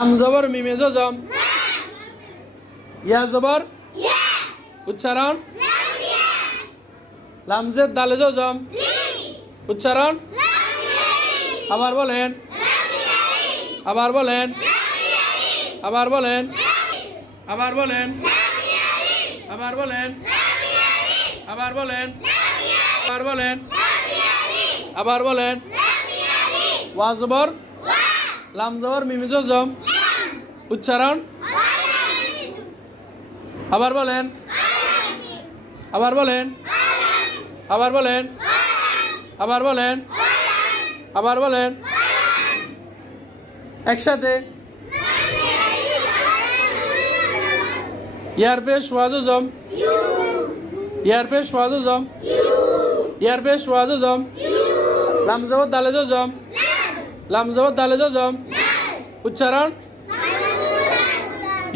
লাম জবর মিমে জজম ইয়া জবর উচ্চারণ লাম জেদ দালে জজম উচ্চারণ আবার বলেন আবার বলেন আবার বলেন আবার বলেন আবার বলেন আবার বলেন আবার বলেন আবার বলেন ওয়া জবর লাম জবর মিম জজম উচ্চারণ আবার বলেন আবার বলেন আবার বলেন আবার বলেন আবার বলেন একসাথে ইয়ার পেশ ওয়া জজম ইয়ার পেশ ওয়া জজম ইয়ার পেশ ওয়া জজম লাম জবর দালে জজম লাম জবর দালে জজম উচ্চারণ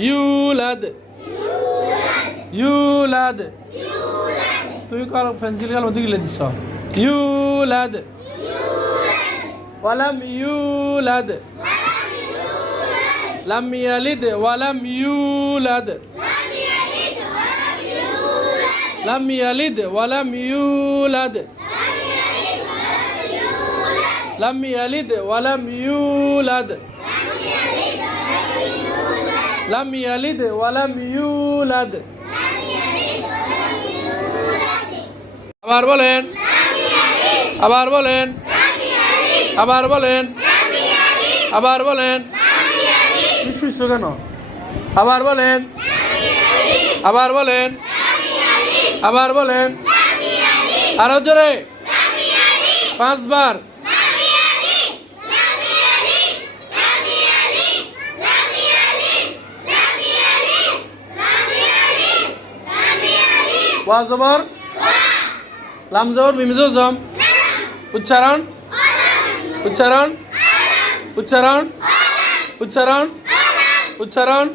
ইউলাদ ইউলাদ তুমি কাল পেন্সিল কাল ওদিকে লিখে দিছ ইউলাদ ওয়ালাম ইউলাদ লাম ইয়ালিদ ওয়ালাম ইউলাদ লাম ইয়ালিদ ওয়ালাম ইউলাদ লাম ইয়ালিদ ওয়ালাম ইউলাদ লাম ইয়ালিদ ওয়ালাম ইউলাদ আবার বলেন আবার বলেন আবার বলেন আবার বলেন শুইছো কেন আবার বলেন আবার বলেন আবার বলেন আরো জোরে 5 বার ওয়া জবর লাম জবর মিম জজম উচ্চারণ উচ্চারণ উচ্চারণ উচ্চারণ উচ্চারণ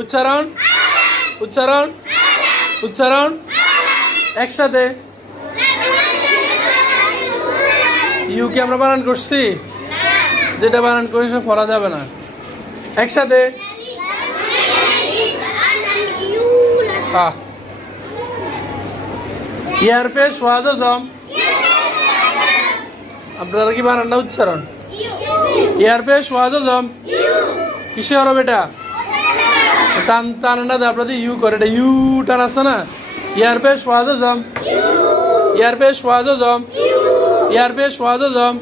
উচ্চারণ উচ্চারণ উচ্চারণ একসাথে ইউ কি আমরা বানান করছি যেটা বানান করি সে পড়া যাবে না একসাথে ইয়ার পেশ ওয়া জজম আপনারা কি বানান না উচ্চারণ ইয়ার পেশ ওয়া জজম কিসে হলো বেটা টান টান না আপনাদের ইউ করে এটা ইউ টান আছে না ইয়ার পেশ ওয়া জজম ইয়ার পেশ ওয়া জজম ইয়ার পেশ ওয়া জজম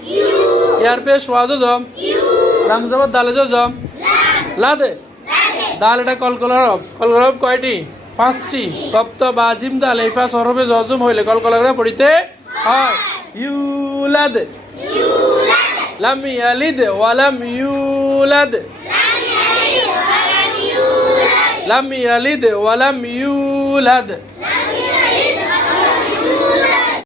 ইয়ার পেশ ওয়া জজম লাম জবর দালে জজম লাদে দাল এটা কলকলার হরফ কয়টি 5টি কপ্ত বা জিম দাল এই 5 হরফে জজম হইলে কলকলা করে পড়িতে হয় ইউলাদ লাম ইয়ালিদ ওয়া লাম ইউলাদ লাম ইয়ালিদ ওয়া লাম ইউলাদ